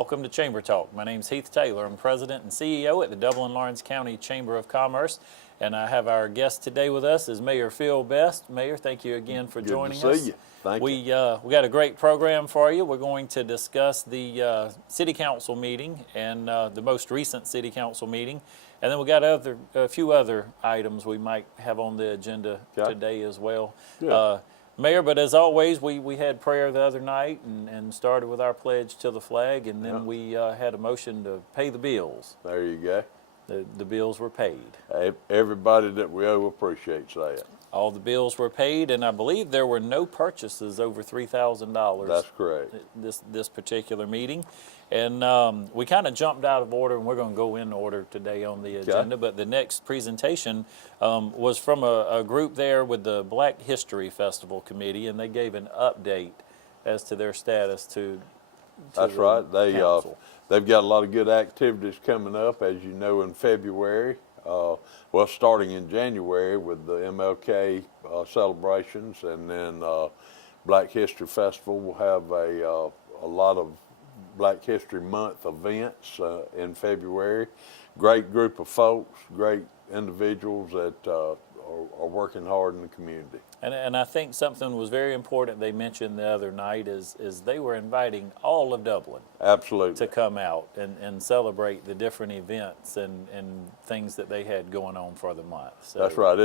Welcome to Chamber Talk. My name is Heath Taylor. I'm President and CEO at the Dublin-Lawrence County Chamber of Commerce. And I have our guest today with us is Mayor Phil Best. Mayor, thank you again for joining us. Good to see you. Thank you. We got a great program for you. We're going to discuss the City Council meeting and the most recent City Council meeting. And then we got a few other items we might have on the agenda today as well. Mayor, but as always, we had prayer the other night and started with our pledge to the flag, and then we had a motion to pay the bills. There you go. The bills were paid. Everybody that we owe appreciates that. All the bills were paid, and I believe there were no purchases over $3,000. That's correct. This particular meeting. And we kind of jumped out of order, and we're going to go in order today on the agenda. But the next presentation was from a group there with the Black History Festival Committee, and they gave an update as to their status to That's right. They've got a lot of good activities coming up, as you know, in February. Well, starting in January with the MLK celebrations, and then Black History Festival will have a lot of Black History Month events in February. Great group of folks, great individuals that are working hard in the community. And I think something was very important they mentioned the other night is they were inviting all of Dublin Absolutely. to come out and celebrate the different events and things that they had going on for the month. So, that's right.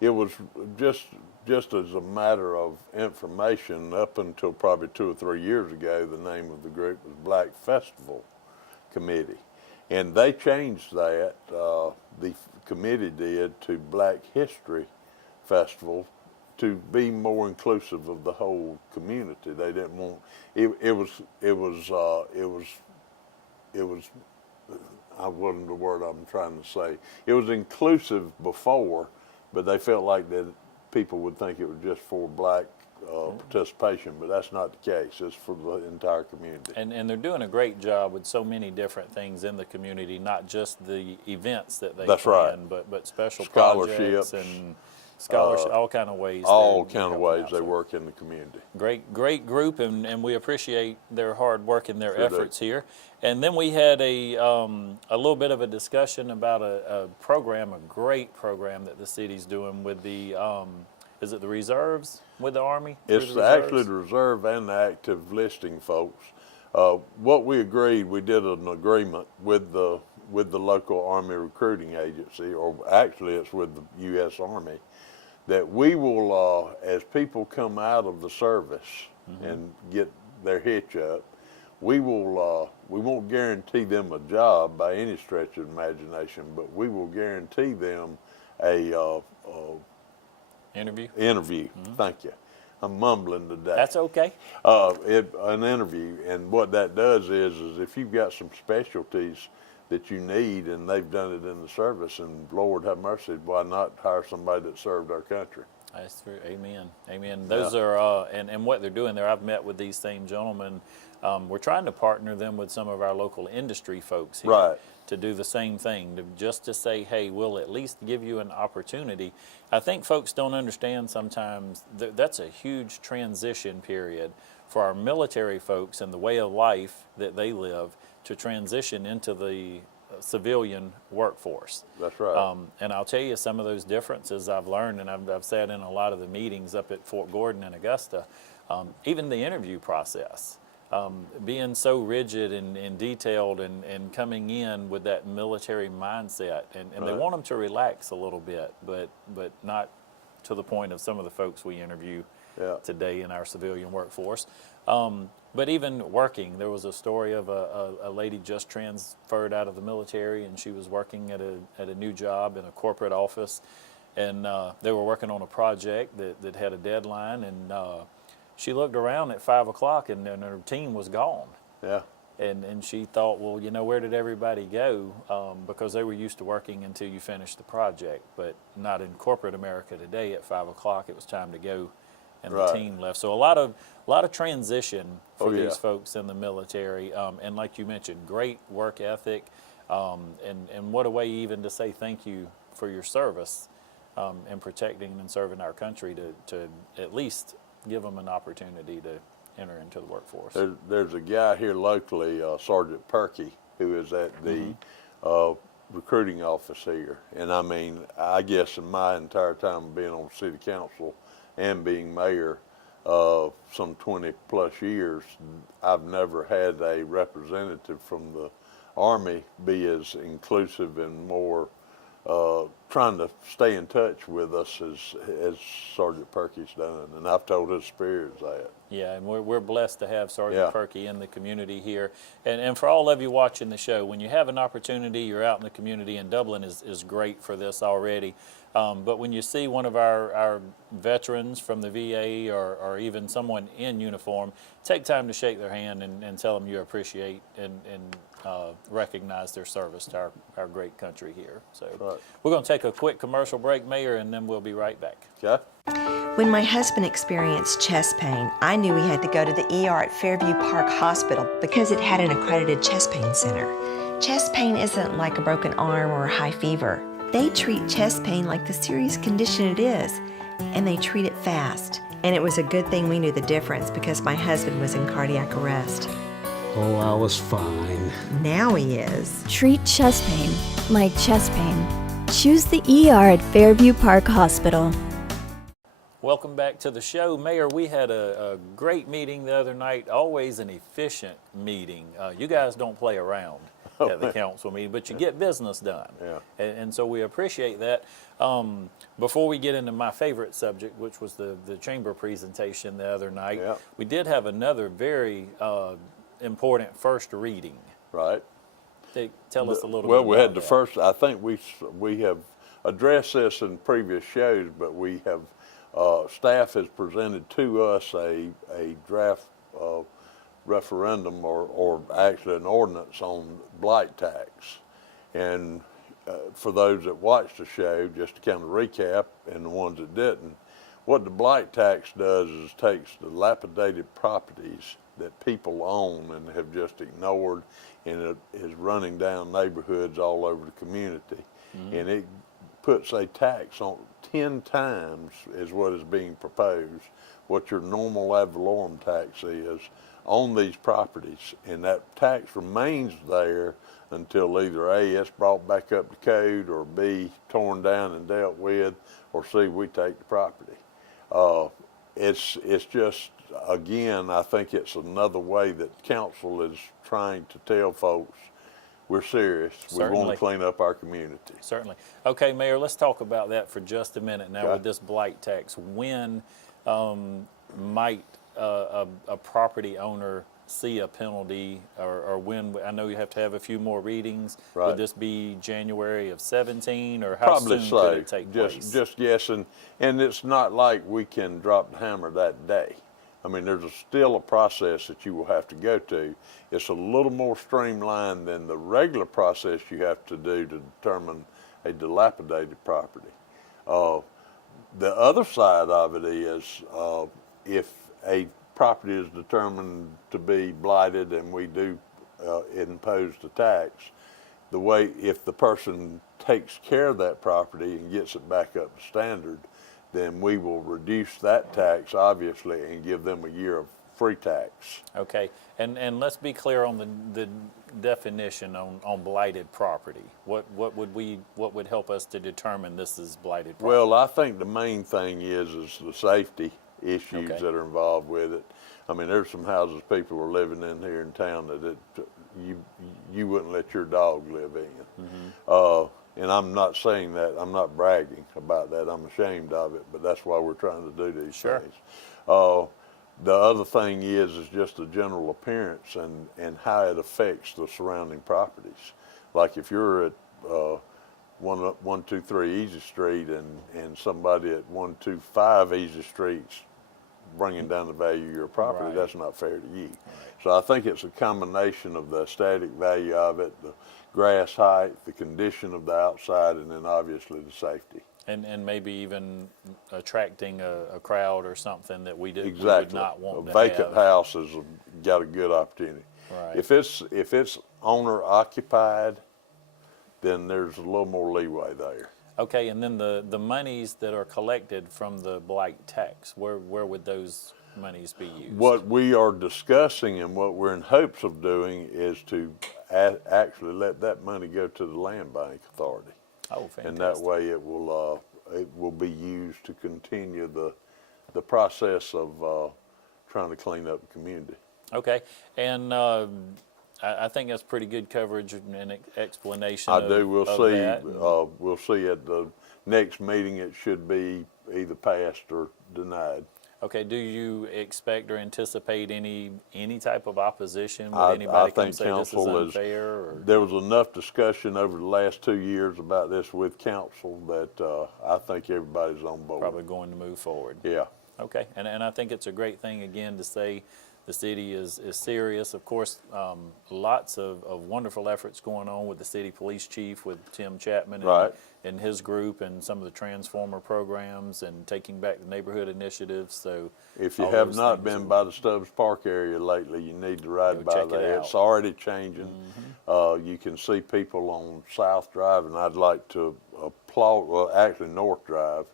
It was just as a matter of information, up until probably 2 or 3 years ago, the name of the group was Black Festival Committee. And they changed that, the committee did, to Black History Festival to be more inclusive of the whole community. They didn't want, it was I wasn't the word I'm trying to say. It was inclusive before, but they felt like that people would think it was just for Black participation, but that's not the case. It's for the entire community. And they're doing a great job with so many different things in the community, not just the events that they That's plan, right. but special scholarships projects and scholarships, all kind of ways. All kind of ways they work in the community. Great group, and we appreciate their hard work and their efforts here. And then we had a little bit of a discussion about a great program that the city's doing with the, is it the reserves with the Army? It's actually the reserve and the active listing folks. What we agreed, we did an agreement with the local Army recruiting agency, or actually it's with the U.S. Army, that we will, as people come out of the service and get their hitch up, we won't guarantee them a job by any stretch of imagination, but we will guarantee them a interview. Thank you. I'm mumbling today. That's okay. An interview, and what that does is if you've got some specialties that you need, and they've done it in the service, and Lord have mercy, why not hire somebody that served our country? That's true. Amen. Amen. Those are, and what they're doing there, I've met with these same gentlemen. We're trying to partner them with some of our local industry folks here to do the same thing, just to say, hey, we'll at least give you an opportunity. I think folks don't understand sometimes that's a huge transition period for our military folks and the way of life that they live to transition into the civilian workforce. That's right. And I'll tell you some of those differences I've learned, and I've sat in a lot of the meetings up at Fort Gordon and Augusta, even the interview process. Being so rigid and detailed and coming in with that military mindset, and they want them to relax a little bit, but not to the point of some of the folks we interview today in our civilian workforce. But even working, there was a story of a lady just transferred out of the military, and she was working at a new job in a corporate office, and they were working on a project that had a deadline, and she looked around at 5 o'clock, and her team was gone. Yeah. And she thought, well, you know, where did everybody go? Because they were used to working until you finished the project, but not in corporate America today. At 5 o'clock, it was time to go, and the team left. So a lot of transition for these folks in the military, and like you mentioned, great work ethic, and what a way even to say thank you for your service in protecting and serving our country, to at least give them an opportunity enter into the workforce. There's a guy here locally, Sergeant Perky, who is at the recruiting office here. And I mean, I guess in my entire time being on city council and being mayor, some 20 plus years, I've never had a representative from the Army be as inclusive and more trying to stay in touch with us as Sergeant Perky's done, and I've told his superiors that. Yeah, and we're blessed to have Sergeant Yeah. Perky in the community here. And for all of you watching the show, when you have an opportunity, you're out in the community, and Dublin is great for this already. But when you see one of our veterans from the VA or even someone in uniform, take time to shake their hand and tell them you appreciate and recognize their service to our great country here. So Right. we're going to take a quick commercial break, Mayor, and then we'll be right back. Okay? When my husband experienced chest pain, I knew he had to go to the ER at Fairview Park Hospital because it had an accredited chest pain center. Chest pain isn't like a broken arm or a high fever. They treat chest pain like the serious condition it is, and they treat it fast. And it was a good thing we knew the difference because my husband was in cardiac arrest. Oh, I was fine. Now he is. Treat chest pain like chest pain. Choose the ER at Fairview Park Hospital. Welcome back to the show. Mayor, we had a great meeting the other night, always an efficient meeting. You guys don't play around at the council meeting, but you get business done. Yeah. And so we appreciate that. Before we get into my favorite subject, which was the chamber presentation the other night, Yeah. we did have another very important first reading. Right. Tell us a little bit Well, we had about the that. first, I think we have addressed this in previous shows, but we have, staff has presented to us a draft referendum or actually an ordinance on blight tax. And for those that watched the show, just to kind of recap, and the ones that didn't, what the blight tax does is takes the dilapidated properties that people own and have just ignored, and it is running down neighborhoods all over the community. And it puts a tax on 10 times is what is being proposed, what your normal ad valorem tax is on these properties. And that tax remains there until either A, it's brought back up to code, or B, torn down and dealt with, or C, we take the property. It's just, again, I think it's another way that council is trying to tell folks we're serious. We want Certainly. to clean up our community. Certainly. Okay, Mayor, let's talk about that for just a minute now. Okay. With this blight tax, when might a property owner see a penalty, or when? I know you have to have a few more readings. Right. Would this be January of 17, or how Probably soon so. could it take place? Just guessing, and it's not like we can drop the hammer that day. I mean, there's still a process that you will have to go to. It's a little more streamlined than the regular process you have to do to determine a dilapidated property. The other side of it is if a property is determined to be blighted and we do impose the tax, the way, if the person takes care of that property and gets it back up to standard, then we will reduce that tax, obviously, and give them a year of free tax. Okay, and let's be clear on the definition on blighted property. What would help us to determine this is blighted property? Well, I think the main thing is the safety issues Okay. that are involved with it. I mean, there's some houses people are living in here in town that you wouldn't let your dog live in. And I'm not saying that, I'm not bragging about that, I'm ashamed of it, but that's why we're trying to do these Sure. things. The other thing is just the general appearance and how it affects the surrounding properties. Like if you're at 123 Easy Street and somebody at 125 Easy Street's bringing down the value of your property, Right. that's not fair to you. So I think it's a combination of the aesthetic value of it, the grass height, the condition of the outside, and then obviously the safety. And maybe even attracting a crowd or something that we would Exactly. not want A to vacant have. house has got a good opportunity. Right. If it's owner occupied, then there's a little more leeway there. Okay, and then the monies that are collected from the blight tax, where would those monies be used? What we are discussing and what we're in hopes of doing is to actually let that money go to the Land Bank Authority. Oh, fantastic. And that way it will be used to continue the process of trying to clean up the community. Okay, and I think that's pretty good coverage and explanation. I do. We'll see. That. We'll see at the next meeting. It should be either passed or denied. Okay. Do you expect or anticipate any type of opposition? Would I anybody come think say this is council unfair? Or? There was enough discussion over the last 2 years about this with council that I think everybody's on board. Probably going to move forward. Yeah. Okay, and I think it's a great thing, again, to say the city is serious. Of course, lots of wonderful efforts going on with the city police chief, with Tim Chapman and his group, and some of the Transformer programs and Taking Back the Neighborhood initiatives. So if you have not been by the Stubbs Park area lately, you need to ride by there. It's already changing. You can see people on South Drive, and I'd like to applaud, well, actually North Drive.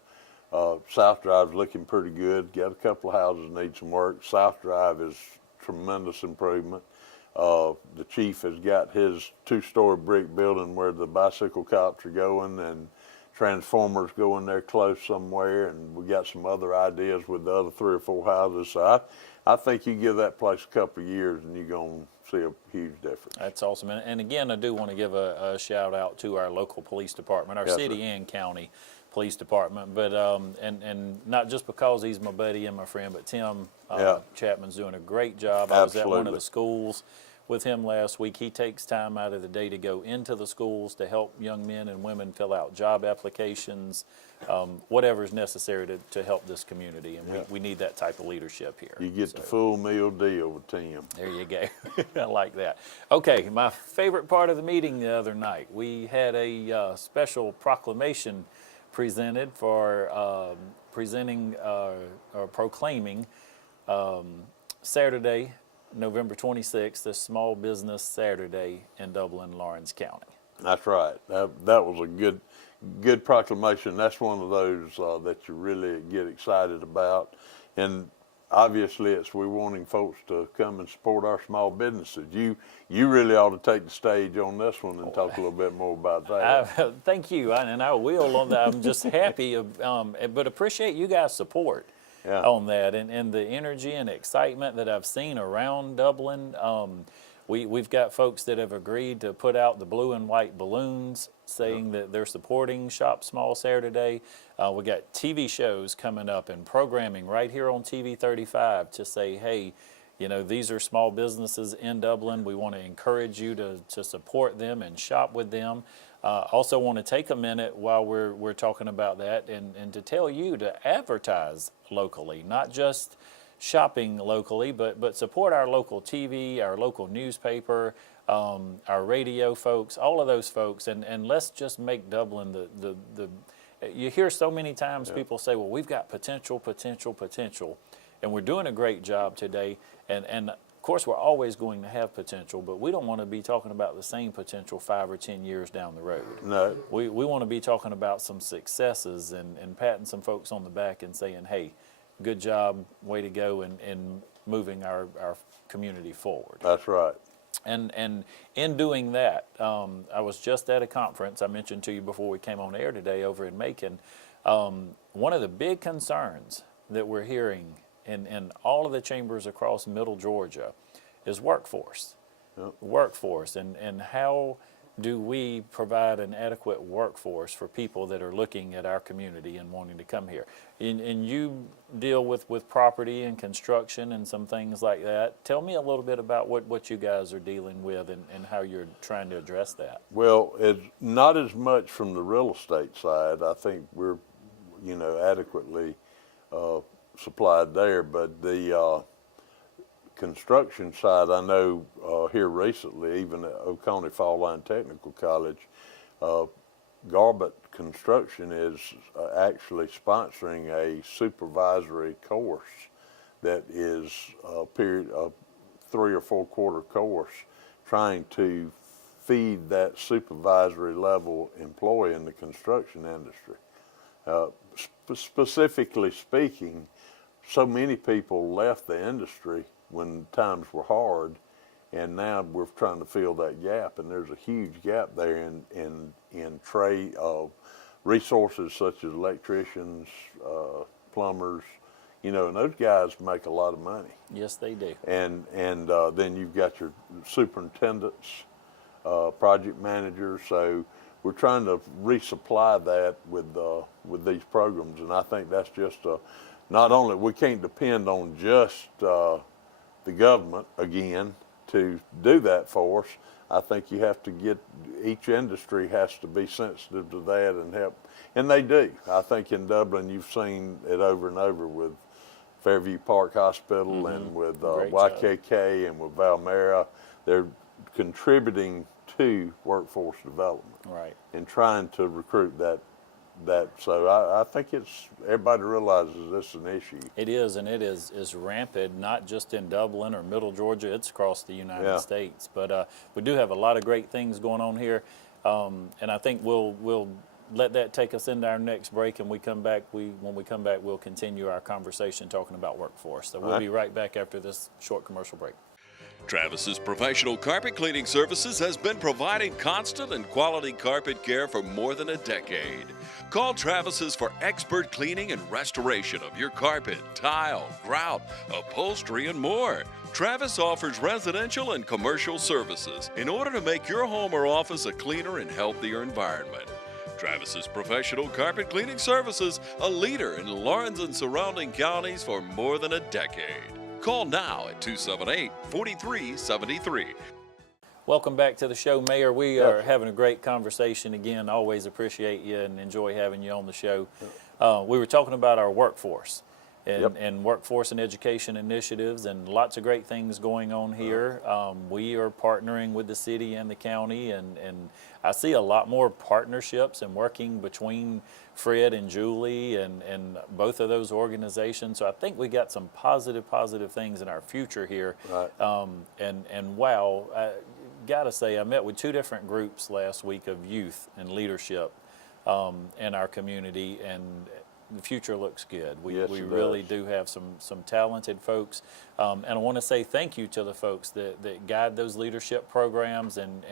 South Drive's looking pretty good. Got a couple of houses need some work. South Drive is tremendous improvement. The chief has got his 2-story brick building where the bicycle cops are going, and Transformers going there close somewhere, and we got some other ideas with the other 3 or 4 houses. So I think you give that place a couple of years and you're going to see a huge difference. That's awesome. And again, I do want to give a shout out to our local police department, our city and county police department, but and not just because he's my buddy and my friend, but Tim Chapman's doing a great job. I was at one of the schools with him last week. He takes time out of the day to go into the schools to help young men and women fill out job applications, whatever is necessary to help this community, and we need that type of leadership here. You get the full meal deal with Tim. There you go. I like that. Okay, my favorite part of the meeting the other night, we had a special proclamation presented for proclaiming Saturday, November 26th, the Small Business Saturday in Dublin, Lawrence County. That's right. That was a good proclamation. That's one of those that you really get excited about, and obviously we're wanting folks to come and support our small businesses. You really ought to take the stage on this one and talk a little bit more about that. Thank you, and I will on that. I'm just happy, but appreciate you guys' support on that, and the energy and excitement that I've seen around Dublin. We've got folks that have agreed to put out the blue and white balloons saying that they're supporting Shop Small Saturday. We got TV shows coming up and programming right here on TV 35 to say, hey, you know, these are small businesses in Dublin. We want to encourage you to support them and shop with them. Also want to take a minute while we're talking about that and to tell you to advertise locally, not just shopping locally, but support our local TV, our local newspaper, our radio folks, all of those folks, and let's just make Dublin the you hear so many times people say, well, we've got potential, and we're doing a great job today, and of course we're always going to have potential, but we don't want to be talking about the same potential 5 or 10 years down the road. No. We want to be talking about some successes and patting some folks on the back and saying, hey, good job, way to go in moving our community forward. That's right. And in doing that, I was just at a conference I mentioned to you before we came on air today over in Macon. One of the big concerns that we're hearing in all of the chambers across Middle Georgia is workforce. Workforce, and how do we provide an adequate workforce for people that are looking at our community and wanting to come here? And you deal with property and construction and some things like that. Tell me a little bit about what you guys are dealing with and how you're trying to address that. Well, it's not as much from the real estate side. I think we're, adequately supplied there, but the construction side, I know here recently, even at Oconee Fall Line Technical College, Garbett Construction is actually sponsoring a supervisory course that is a 3 or 4 quarter course trying to feed that supervisory level employee in the construction industry. Specifically speaking, so many people left the industry when times were hard, and now we're trying to fill that gap, and there's a huge gap there in trade of resources such as electricians, plumbers, and those guys make a lot of money. Yes, they do. And then you've got your superintendents, project managers. So we're trying to resupply that with these programs, and I think that's just not only we can't depend on just the government again to do that for us. I think you have to get, each industry has to be sensitive to that and help, and they do. I think in Dublin you've seen it over and over with Fairview Park Hospital and with YKK and with Valmera. They're contributing to workforce development, Right. and trying to recruit that. So I think everybody realizes this is an issue. It is, and it is rampant, not just in Dublin or Middle Georgia, it's across the United States. But we do have a lot of great things going on here, and I think we'll let that take us into our next break, and when we come back, we'll continue our conversation talking about workforce. So we'll be right back after this short commercial break. Travis's professional carpet cleaning services has been providing constant and quality carpet care for more than a decade. Call Travis's for expert cleaning and restoration of your carpet, tile, grout, upholstery, and more. Travis offers residential and commercial services in order to make your home or office a cleaner and healthier environment. Travis's professional carpet cleaning services, a leader in Lawrence and surrounding counties for more than a decade. Call now at 278-4373. Welcome back to the show, Mayor. We are having a great conversation again. Always appreciate you and enjoy having you on the show. We were talking about our workforce and workforce and education initiatives, and lots of great things going on here. We are partnering with the city and the county, and I see a lot more partnerships and working between Fred and Julie and both of those organizations. So I think we got some positive things in our future here. Right. And wow, I gotta say, I met with two different groups last week of youth and leadership in our community, and the future looks good. We really do have some talented folks, and I want to say thank you to the folks that guide those leadership programs and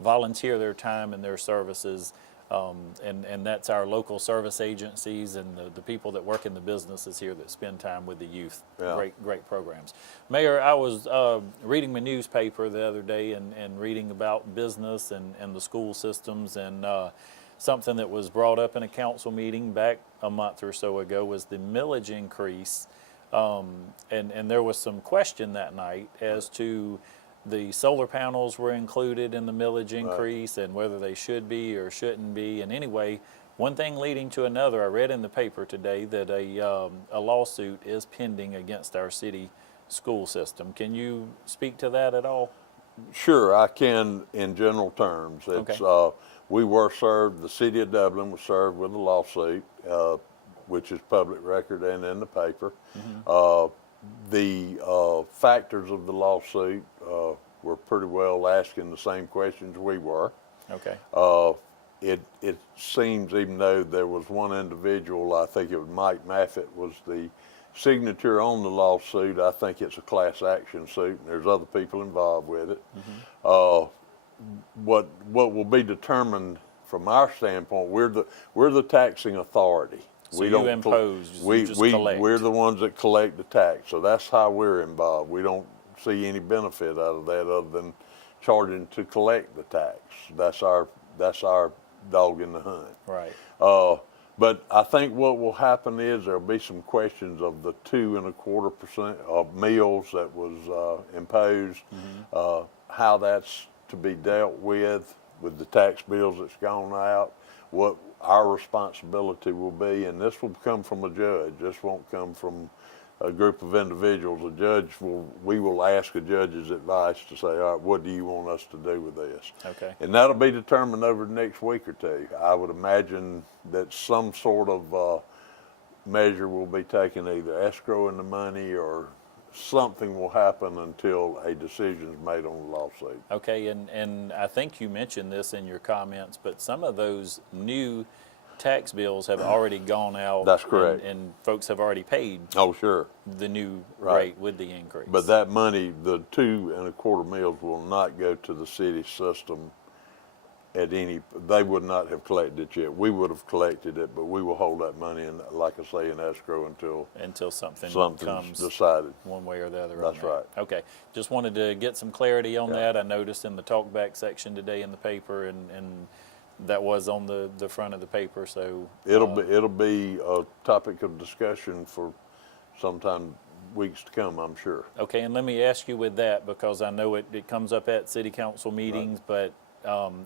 volunteer their time and their services. And that's our local service agencies and the people that work in the businesses here that spend time with the youth. Yeah. Great programs. Mayor, I was reading my newspaper the other day and reading about business and the school systems, and something that was brought up in a council meeting back a month or so ago was the millage increase. And there was some question that night as to the solar panels were included in the millage increase and whether they should be or shouldn't be. And anyway, one thing leading to another, I read in the paper today that a lawsuit is pending against our city school system. Can you speak to that at all? Sure, I can in general terms. It's, we were served, the city of Dublin was served with a lawsuit, which is public record and in the paper. The factors of the lawsuit were pretty well asking the same questions we were. Okay. It seems, even though there was one individual, I think it was Mike Maffitt, was the signature on the lawsuit. I think it's a class action suit, and there's other people involved with it. What will be determined from our standpoint, we're the taxing authority. So you impose, you just collect. We're the ones that collect the tax, so that's how we're involved. We don't see any benefit out of that other than charging to collect the tax. That's our dog in the hunt. Right. But I think what will happen is there'll be some questions of the 2.25% of meals that was imposed, how that's to be dealt with the tax bills that's gone out, what our responsibility will be, and this will come from a judge. This won't come from a group of individuals. We will ask a judge's advice to say, all right, what do you want us to do with this? Okay. And that'll be determined over the next week or two. I would imagine that some sort of measure will be taken, either escrowing the money or something will happen until a decision is made on the lawsuit. Okay, and I think you mentioned this in your comments, but some of those new tax bills have already gone out. That's correct. And folks have already paid Oh, sure. the new Right. rate with the increase. But that money, the 2.25 mils, will not go to the city system at any. They would not have collected it yet. We would have collected it, but we will hold that money in, like I say, in escrow until something's something's decided. one way or the other. That's on that. right. Okay, just wanted to get some clarity on Yeah. that. I noticed in the talkback section today in the paper, and that was on the front of the paper. So It'll be a topic of discussion for sometime weeks to come, I'm sure. okay. And let me ask you with that, because I know it comes up at city council meetings, but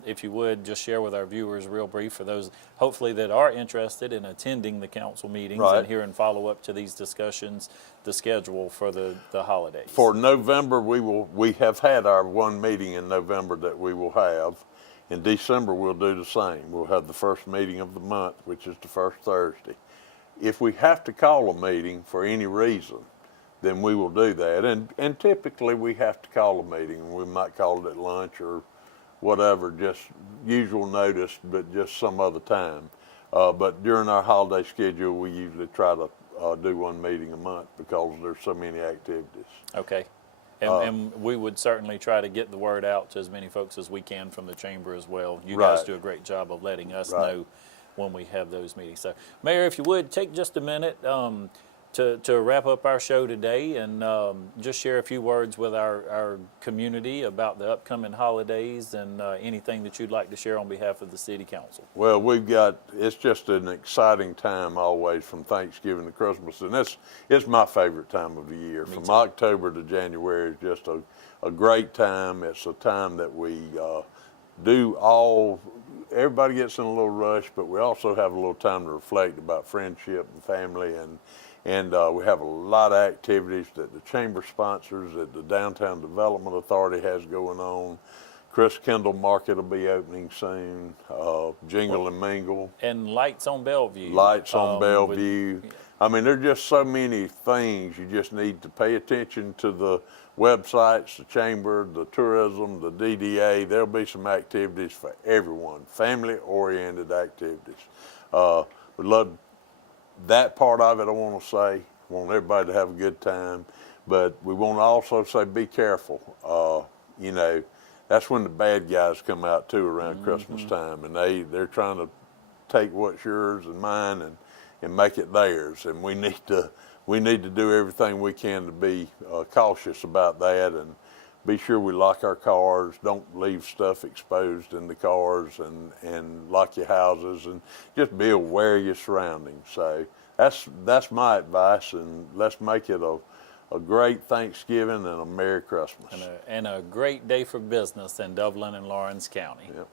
if you would just share with our viewers real brief for those hopefully that are interested in attending the council meetings Right. and hearing follow up to these discussions, the schedule for the holidays. For November, we have had our one meeting in November that we will have. In December, we'll do the same. We'll have the first meeting of the month, which is the first Thursday. If we have to call a meeting for any reason, then we will do that. And typically we have to call a meeting. We might call it at lunch or whatever, just usual notice, but just some other time. But during our holiday schedule, we usually try to do one meeting a month because there's so many activities. Okay. And we would certainly try to get the word out to as many folks as we can from the chamber as well. You guys Right. do a great job of letting us Right. know when we have those meetings. So, Mayor, if you would, take just a minute to wrap up our show today and just share a few words with our community about the upcoming holidays and anything that you'd like to share on behalf of the City Council. Well, it's just an exciting time always from Thanksgiving to Christmas, and it's my favorite time of the year. From October to January is just a great time. It's a time that we everybody gets in a little rush, but we also have a little time to reflect about friendship and family, and we have a lot of activities that the chamber sponsors, that the Downtown Development Authority has going on. Chris Kendall Market will be opening soon. Jingle and Mingle. And Lights on Bellevue. Lights on with- Bellevue. I mean, there's just so many things. You just need to pay attention to the websites, the chamber, the tourism, the DDA. There'll be some activities for everyone, family-oriented activities. We love that part of it. I want to say, want everybody to have a good time, but we want to also say be careful. You know, that's when the bad guys come out too around Christmas time, and they're trying to take what's yours and mine and make it theirs, and we need to do everything we can to be cautious about that, and be sure we lock our cars, don't leave stuff exposed in the cars, and lock your houses, and just be aware of your surroundings. So that's my advice, and let's make it a great Thanksgiving and a Merry Christmas. And a great day for business in Dublin and Lawrence County. Yep.